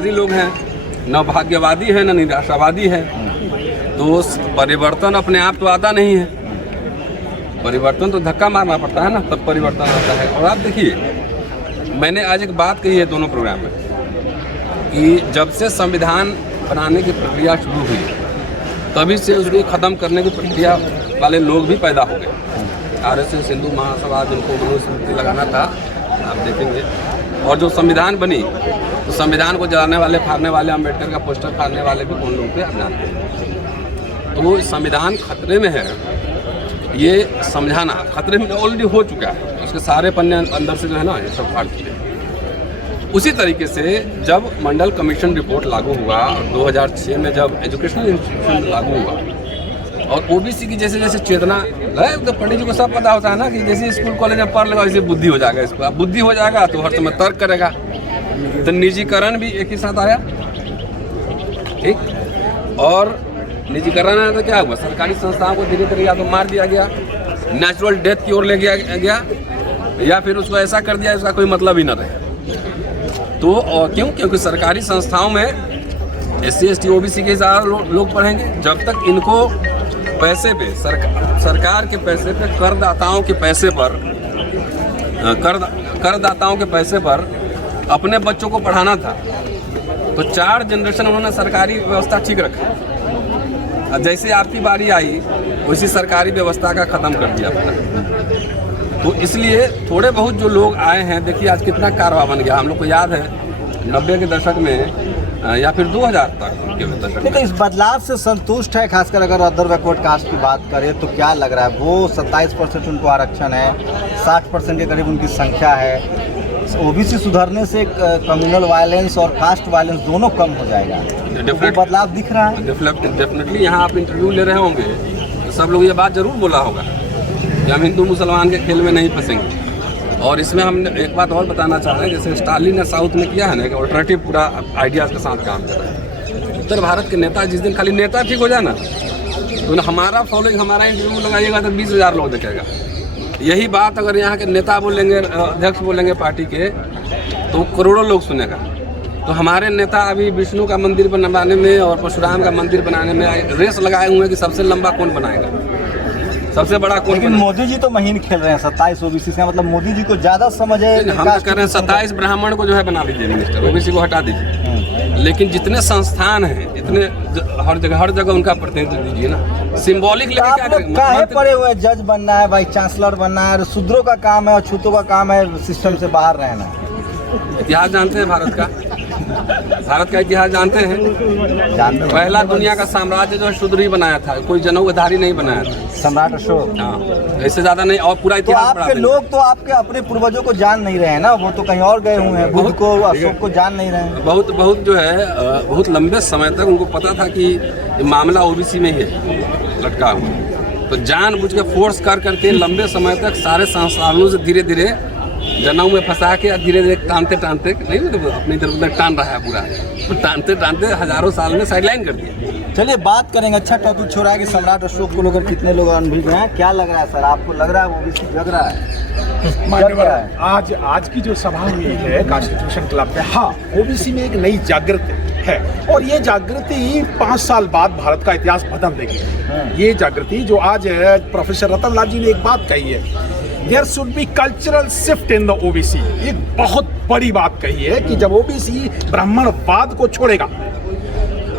आशावादी लोग हैं, न भाग्यवादी है, न निराशावादी है। तो परिवर्तन अपने आप तो आता नहीं है, परिवर्तन तो धक्का मारना पड़ता है ना, तब परिवर्तन आता है। और आप देखिए, मैंने आज एक बात कही है दोनों प्रोग्राम में कि जब से संविधान बनाने की प्रक्रिया शुरू हुई तभी से उसको ख़त्म करने की प्रक्रिया वाले लोग भी पैदा हो गए। RSS, हिंदू महासभा, जिनको मनुस्मृति लगाना था, आप देखेंगे। और जो संविधान बनी तो संविधान को जलाने वाले, फाड़ने वाले, अम्बेडकर का पोस्टर फाड़ने वाले भी कौन लोग थे आप जानते हैं। तो संविधान खतरे में है, ये समझाना खतरे में ऑलरेडी हो चुका है, उसके सारे पन्ने अंदर से जो है ना ये सब फाड़ चुके हैं। उसी तरीके से जब मंडल कमीशन रिपोर्ट लागू हुआ, 2006 में जब एजुकेशनल इंस्टीट्यूशन लागू हुआ और OBC की जैसे जैसे चेतना, तो पंडित जी को सब पता होता है ना कि जैसे स्कूल कॉलेज में पढ़ लेगा वैसे बुद्धि हो जाएगा। इसको अब बुद्धि हो जाएगा तो हर समय तर्क करेगा। तो निजीकरण भी एक ही साथ आया, ठीक। और निजीकरण आया तो क्या हुआ, सरकारी संस्थाओं को धीरे धीरे या तो मार दिया गया, नेचुरल डेथ की ओर ले गया, या फिर उसको ऐसा कर दिया उसका कोई मतलब ही न रहे। तो क्यों? क्योंकि सरकारी संस्थाओं में SC ST OBC के ज़्यादा लोग पढ़ेंगे। जब तक इनको पैसे पे, सरकार के पैसे पे, करदाताओं के पैसे पर, करदाताओं के पैसे पर अपने बच्चों को पढ़ाना था, तो 4 जनरेशन उन्होंने सरकारी व्यवस्था ठीक रखा। जैसे आपकी बारी आई उसी सरकारी व्यवस्था का ख़त्म कर दिया अपना। तो इसलिए थोड़े बहुत जो लोग आए हैं, देखिए आज कितना कारवा बन गया। हम लोग को याद है 90 के दशक में या फिर 2000 तक के दशक में। तो इस बदलाव से संतुष्ट है, खासकर अगर अदर बैकवर्ड कास्ट की बात करें तो क्या लग रहा है? वो 27% उनको आरक्षण है, 60% के करीब उनकी संख्या है। OBC सुधरने से कम्युनल वायलेंस और कास्ट वायलेंस दोनों कम हो जाएगा, तो बदलाव दिख रहा है। डेफिनेटली यहाँ आप इंटरव्यू ले रहे होंगे तो सब लोग ये बात जरूर बोला होगा कि हम हिंदू मुसलमान के खेल में नहीं फंसेंगे। और इसमें हम एक बात और बताना चाह रहे हैं, जैसे स्टालिन ने साउथ में किया है ना कि अल्टरनेटिव पूरा आइडियाज़ के साथ काम कर रहा है। उत्तर भारत के नेता जिस दिन खाली नेता ठीक हो जाए ना, तो हमारा फॉलोइंग, हमारा इंटरव्यू लगाइएगा तो 20,000 लोग देखेगा। यही बात अगर यहाँ के नेता बोलेंगे, अध्यक्ष बोलेंगे पार्टी के, तो करोड़ों लोग सुनेगा। तो हमारे नेता अभी विष्णु का मंदिर बनवाने में और परशुराम का मंदिर बनाने में रेस लगाए हुए हैं कि सबसे लंबा कौन बनाएगा, सबसे बड़ा कौन। लेकिन मोदी जी तो महीन खेल रहे हैं 27 OBC से, मतलब मोदी जी को ज़्यादा समझ है। हम तो कह रहे हैं 27 ब्राह्मण को जो है बना दीजिए मिनिस्टर, OBC को हटा दीजिए। लेकिन जितने संस्थान हैं, जितने हर जगह उनका प्रतिनिधित्व दीजिए ना, सिंबॉलिक। काहे पड़े हुए जज बनना है, वाइस चांसलर बनना है, शूद्रों का काम है और छूतों का काम है सिस्टम से बाहर रहना। इतिहास जानते हैं भारत का? भारत का इतिहास जानते हैं? पहला दुनिया का साम्राज्य जो है शूद्र ही बनाया था, कोई जनोधारी नहीं बनाया था। सम्राट अशोक। हाँ, इससे ज्यादा नहीं। और पूरा इतिहास तो आपके लोग तो आपके अपने पूर्वजों को जान नहीं रहे हैं ना, वो तो कहीं और गए हुए हैं, बुद्ध को, अशोक को जान नहीं रहे हैं। बहुत जो है, बहुत लंबे समय तक उनको पता था कि मामला OBC में ही है लटका हुआ। तो जानबूझ के फोर्स करके लंबे समय तक सारे संस्थानों से धीरे धीरे जनेऊ में फंसा के धीरे धीरे टानते नहीं, तो अपनी तरफ टान रहा है पूरा, तो टानते हजारों साल में साइडलाइन कर दिया। चलिए बात करेंगे, अच्छा टॉपिक छोड़ा है कि सम्राट अशोक को लेकर कितने लोग अनुभवी हैं, क्या लग रहा है सर? आपको लग रहा है OBC जग रहा है? आज की जो सभा हुई है कॉन्स्टिट्यूशन क्लब में, हाँ, OBC में एक नई जागृति है और ये जागृति 5 साल बाद भारत का इतिहास बदल देगी। ये जागृति जो आज प्रोफेसर रतन लाल जी ने एक बात कही है, there should be cultural shift in the OBC। एक बहुत बड़ी बात कही है कि जब OBC ब्राह्मणवाद को छोड़ेगा,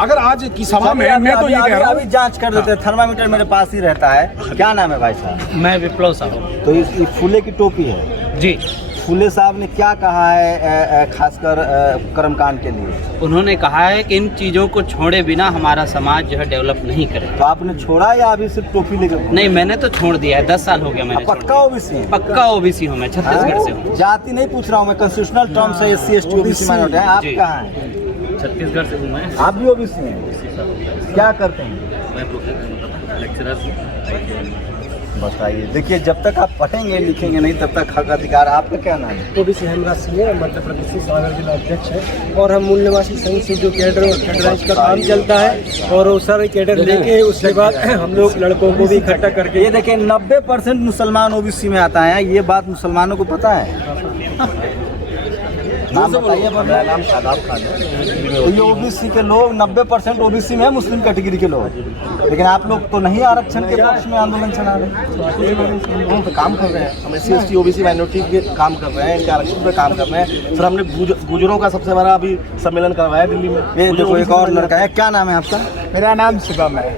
अगर आज की सभा में मैं तो ये कह रहा हूँ, अभी जांच कर लेते हैं, थर्मामीटर मेरे पास ही रहता है। क्या नाम है भाई साहब? मैं विप्लव साहब। तो इस फूले की टोपी है जी। फूले साहब ने क्या कहा है खासकर कर्मकांड के लिए? उन्होंने कहा है कि इन चीज़ों को छोड़े बिना हमारा समाज जो है डेवलप नहीं करेगा। तो आपने छोड़ा या अभी सिर्फ टोपी लेकर? नहीं, मैंने तो छोड़ दिया है, 10 साल हो गया मैंने। पक्का OBC है? पक्का OBC हूँ मैं, छत्तीसगढ़ से हूँ। जाति नहीं पूछ रहा हूँ मैं, कंस्टिट्यूशनल टर्म से SC ST OBC माइनॉरिटी है। आप कहाँ हैं? छत्तीसगढ़ से हूँ मैं। आप भी OBC हैं? क्या करते हैं? मैं लेक्चरर। बताइए, देखिए जब तक आप पढ़ेंगे लिखेंगे नहीं तब तक हक अधिकार। आपका क्या नाम है? OBC हेमराज सिंह है, मध्य प्रदेश से सागर जिला अध्यक्ष है और हम मूल निवासी संघ से जो कैडराइज का काम चलता है और वो सारे कैडर लेके उसके बाद हम लोग लड़कों को भी इकट्ठा करके। ये देखिए 90% मुसलमान OBC में आता है, ये बात मुसलमानों को पता है। नाम बताइए अपना। मेरा नाम शादाब खान है। तो ये ओबीसी के लोग 90% ओबीसी में है, मुस्लिम कैटेगरी के लोग, लेकिन आप लोग तो नहीं आरक्षण के पक्ष में आंदोलन चला रहे। हम तो काम कर रहे हैं, हम SC/ST OBC माइनॉरिटी के काम कर रहे हैं, इनके आरक्षण पे काम कर रहे हैं। सर हमने गुजरों का सबसे बड़ा अभी सम्मेलन करवाया दिल्ली में। ये देखो एक और लड़का है, क्या नाम है आपका? मेरा नाम शुभम है।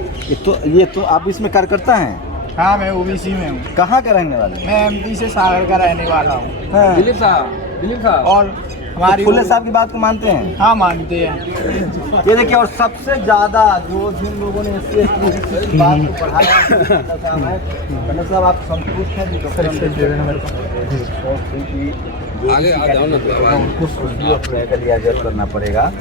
ये तो आप इसमें कार्यकर्ता हैं? हाँ, मैं ओबीसी में हूँ। कहाँ के रहने वाले? मैं MP से सागर का रहने वाला हूँ। हाँ। दिलीप साहब और हमारी फुले साहब की बात को मानते हैं? हाँ, मानते हैं। ये देखिए, और सबसे ज्यादा जिन लोगों ने SC/ST बात को बढ़ाया है, साहब आप संतुष्ट हैं? आगे आ जाओ ना। उनको सोशल करना पड़ेगा,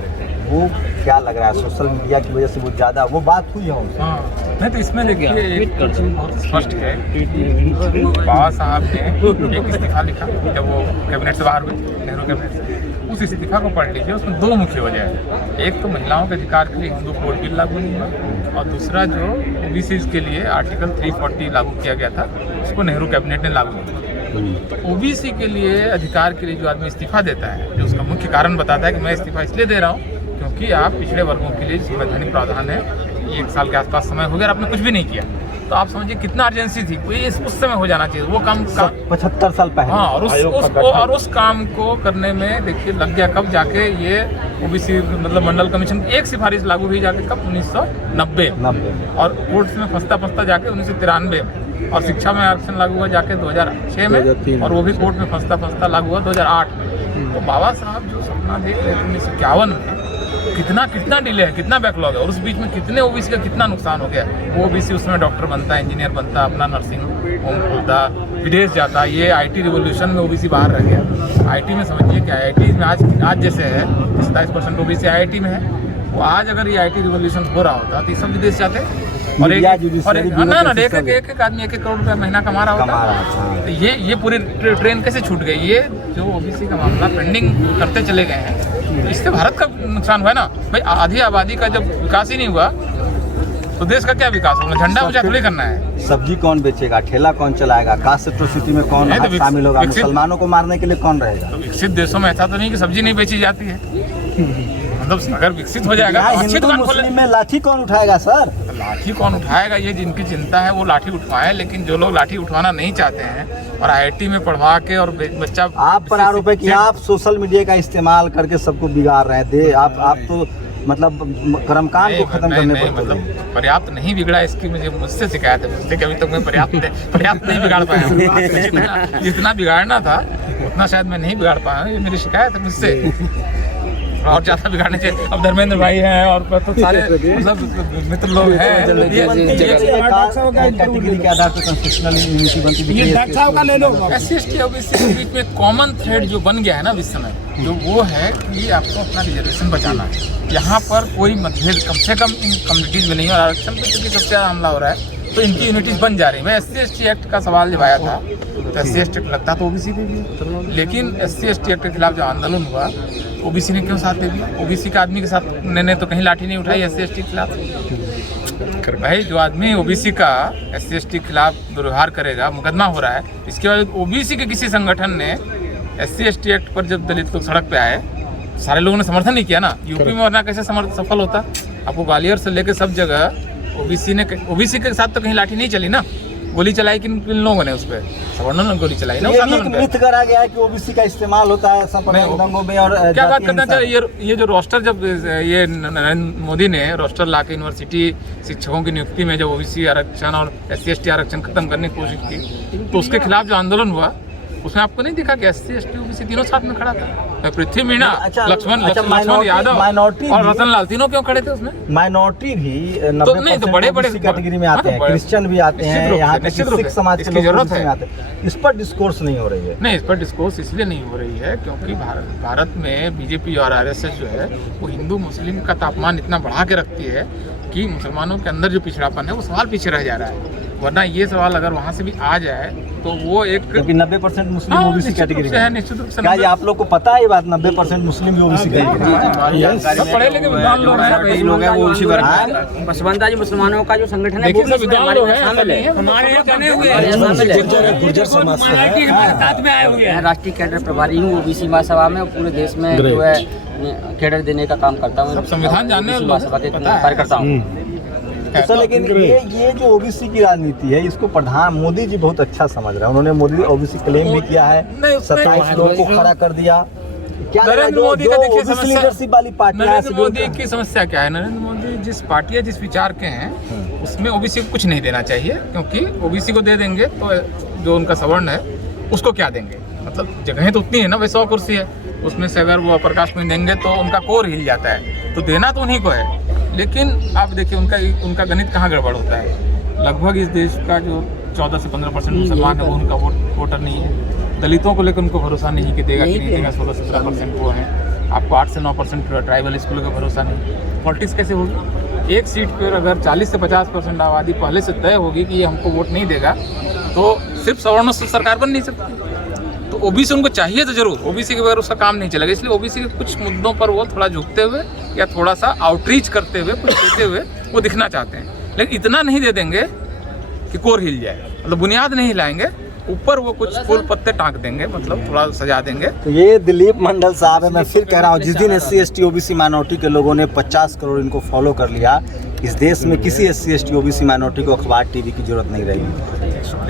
वो क्या लग रहा है? सोशल मीडिया की वजह से वो ज़्यादा वो बात हुई है उनसे। नहीं तो इसमें देखिए एक चीज़ बहुत स्पष्ट है। बाबा साहब ने एक इस्तीफा लिखा जब वो कैबिनेट से बाहर हुए, नेहरू कैबिनेट से। उस इस्तीफा को पढ़ लीजिए, उसमें दो मुख्य वजह है। एक तो महिलाओं के अधिकार के लिए हिंदू कोड बिल लागू नहीं हुआ, और दूसरा जो OBC के लिए आर्टिकल 340 लागू किया गया था, उसको नेहरू कैबिनेट ने लागू किया। तो OBC के लिए अधिकार के लिए जो आदमी इस्तीफा देता है, जो उसका मुख्य कारण बताता है कि मैं इस्तीफा इसलिए दे रहा हूँ क्योंकि आप पिछड़े वर्गों के लिए संवैधानिक प्रावधान है, 1 साल के आसपास समय हो गया, आपने कुछ भी नहीं किया, तो आप समझिए कितना अर्जेंसी थी, कोई उस समय हो जाना चाहिए वो काम 75 साल पहले। हाँ, और उस काम को करने में देखिए लग गया कब जाके ये OBC मतलब मंडल कमीशन एक सिफारिश लागू हुई जाके कब 1990 और कोर्ट में फंसता जाके 1993 में, और शिक्षा में आरक्षण लागू हुआ जाके 2006 में, और वो भी कोर्ट में फंसता लागू हुआ 2008 में। तो बाबा साहब जो सपना देख रहे थे 1951 में, कितना डिले है, कितना बैकलॉग है, और उस बीच में कितने OBC का कितना नुकसान हो गया। वो OBC उसमें डॉक्टर बनता, इंजीनियर बनता, अपना नर्सिंग होम खोलता, विदेश जाता। ये IT रिवोल्यूशन में OBC बाहर रह गया। IT में समझिए कि IIT में आज जैसे है 27% OBC IIT में है, वो आज अगर ये IT रिवोल्यूशन हो रहा होता तो ये सब विदेश जाते, और एक आदमी 1 करोड़ रुपया महीना कमा रहा होता। तो ये पूरी ट्रेन कैसे छूट गई? ये जो OBC का मामला पेंडिंग करते चले गए हैं, इससे भारत का नुकसान हुआ है ना भाई। आधी आबादी का जब विकास ही नहीं हुआ तो देश का क्या विकास होगा? झंडा ऊंचा थोड़ी करना है। सब्जी कौन बेचेगा, ठेला कौन चलाएगा, कास्ट एट्रोसिटी में कौन शामिल होगा, मुसलमानों को मारने के लिए कौन रहेगा? तो विकसित देशों में ऐसा तो नहीं कि सब्जी नहीं बेची जाती है, मतलब अगर विकसित हो जाएगा तो अच्छी दुकान खोले। में लाठी कौन उठाएगा सर? तो लाठी कौन उठाएगा, ये जिनकी चिंता है वो लाठी उठवाएं, लेकिन जो लोग लाठी उठवाना नहीं चाहते हैं और IIT में पढ़वा के और बच्चा आप पर आरोप है कि आप सोशल मीडिया का इस्तेमाल करके सबको बिगाड़ रहे हैं। आप तो मतलब कर्मकांड को खत्म करने पर मतलब पर्याप्त नहीं बिगड़ा, इसकी मुझसे शिकायत है। मुझसे कभी तक मैं पर्याप्त नहीं बिगाड़ पाया। जितना बिगाड़ना था उतना शायद मैं नहीं बिगाड़ पाया, ये मेरी शिकायत है मुझसे। और ज़्यादा बिगाड़ने चाहिए। अब धर्मेंद्र भाई हैं और तो सारे मतलब मित्र लोग हैं। कैटेगरी के आधार पर कॉन्स्टिट्यूशनल इम्यूनिटी बनती है। ये डॉक्टर साहब का ले लो। SC/ST OBC के बीच में कॉमन थ्रेड जो बन गया है ना इस समय, जो वो है कि आपको अपना रिजर्वेशन बचाना है। यहाँ पर कोई मतभेद कम से कम इन कम्युनिटीज़ में नहीं है, और आरक्षण पे क्योंकि सबसे ज़्यादा हमला हो रहा है तो इनकी यूनिटीज़ बन जा रही है। SC/ST एक्ट का सवाल जब आया था तो SC/ST एक्ट लगता तो OBC पे भी, लेकिन SC/ST एक्ट के खिलाफ जो आंदोलन हुआ OBC ने क्यों साथ दे दिया? OBC के आदमी के साथ ने तो कहीं लाठी नहीं उठाई SC/ST के खिलाफ। भाई जो आदमी OBC का SC/ST के खिलाफ दुर्व्यवहार करेगा, मुकदमा हो रहा है, इसके बाद OBC के किसी संगठन ने SC/ST एक्ट पर जब दलित लोग सड़क पे आए, सारे लोगों ने समर्थन नहीं किया ना। यूपी में वरना कैसे सफल होता? आपको ग्वालियर से लेकर सब जगह OBC के साथ तो कहीं लाठी नहीं चली ना, गोली चलाई किन लोगों ने? उस पर सवर्णों ने गोली चलाई ना। मिथ करा गया है कि OBC का इस्तेमाल होता है संप्रदायों में। और क्या बात करना चाहिए, ये जो रोस्टर जब ये नरेंद्र मोदी ने रोस्टर ला के यूनिवर्सिटी शिक्षकों की नियुक्ति में जब OBC आरक्षण और SC/ST आरक्षण खत्म करने की कोशिश की, तो उसके खिलाफ जो आंदोलन हुआ उसमें आपको नहीं दिखा कि SC/ST OBC तीनों साथ में खड़ा था? पृथ्वी मीणा, लक्ष्मण यादव और रतन लाल तीनों क्यों खड़े थे उसमें? माइनॉरिटी भी तो नहीं, तो बड़े कैटेगरी में आते हैं, क्रिश्चियन भी आते हैं, यहाँ तक सिख समाज के लोग भी आते हैं। इस पर डिस्कोर्स नहीं हो रही है। नहीं, इस पर डिस्कोर्स इसलिए नहीं हो रही है क्योंकि भारत में BJP और RSS जो है वो हिंदू मुस्लिम का तापमान इतना बढ़ा के रखती है कि मुसलमानों के अंदर जो पिछड़ापन है वो सवाल पीछे रह जा रहा है। वरना ये सवाल अगर वहाँ से भी आ जाए तो वो एक क्योंकि 90% मुस्लिम हाँ, ओबीसी निश्चित कैटेगरी रूप से है, है। निश्चित रूप से क्या ये 90 आप लोग को पता है ये बात? 90% मुस्लिम भी ओबीसी कैटेगरी है। सब पढ़े लिखे विद्वान लोग हैं। कई लोग हैं वो उसी वर्ग में हैं। पसबंदा जी मुसलमानों का जो संगठन है देखिए वो भी सब इसमें विद्वान लोग हैं, शामिल है। हमारे यहाँ बने हुए हमारे यहाँ शामिल है। गुर्जर समाज से है। मैं राष्ट्रीय कैडर प्रभारी हूँ ओबीसी महासभा में, और पूरे देश में जो है कैडर देने का काम करता हूँ। सब संविधान जानने वाले लोग हैं, महासभा के पता है। कार्यकर्ता हूँ। तो सर लेकिन ये जो ओबीसी की राजनीति है इसको प्रधान मोदी जी बहुत अच्छा समझ रहे हैं। उन्होंने मोदी ओबीसी क्लेम भी किया है, नहीं, उसमें 27 लोगों को खड़ा कर दिया। क्या लगा नरेंद्र जो मोदी का देखिए ओबीसी समस्या, लीडरशिप वाली पार्टियां नरेंद्र मोदी की समस्या क्या है? नरेंद्र मोदी जिस पार्टी या जिस विचार के हैं उसमें ओबीसी को कुछ नहीं देना चाहिए, क्योंकि ओबीसी को दे देंगे तो जो उनका सवर्ण है उसको क्या देंगे? मतलब जगहें तो उतनी है ना, वही 100 कुर्सी है, उसमें से अगर वो अपर कास्ट में देंगे तो उनका कोर हिल जाता है। तो देना तो उन्हीं को है, लेकिन आप देखिए उनका गणित कहाँ गड़बड़ होता है। लगभग इस देश का जो 14 से 15% मुसलमान है वो उनका वोटर नहीं है। दलितों को लेकर उनको भरोसा नहीं कि देगा कि नहीं देगा, 16 से 17% वो हैं। आपको 8 से 9% ट्राइबल स्कूलों का भरोसा नहीं। पॉलिटिक्स कैसे होगी? एक सीट पर अगर 40 से 50% आबादी पहले से तय होगी कि ये हमको वोट नहीं देगा, तो सिर्फ सवर्णों से सरकार बन नहीं सकती। तो ओबीसी उनको चाहिए तो जरूर, ओबीसी के बगैर उसका काम नहीं चलेगा। इसलिए ओबीसी के कुछ मुद्दों पर वो थोड़ा झुकते हुए या थोड़ा सा आउटरीच करते हुए, कुछ देते हुए वो दिखना चाहते हैं, लेकिन इतना नहीं दे देंगे कि कोर हिल जाए। मतलब बुनियाद नहीं हिलाएंगे, ऊपर वो कुछ फूल पत्ते टाँक देंगे, मतलब थोड़ा सजा देंगे। तो ये दिलीप मंडल साहब है। मैं फिर कह रहा हूँ, जिस दिन SC ST OBC माइनॉरिटी के लोगों ने 50 करोड़ इनको फॉलो कर लिया, इस देश में किसी SC ST OBC माइनॉरिटी को अखबार टीवी की जरूरत नहीं रहेगी।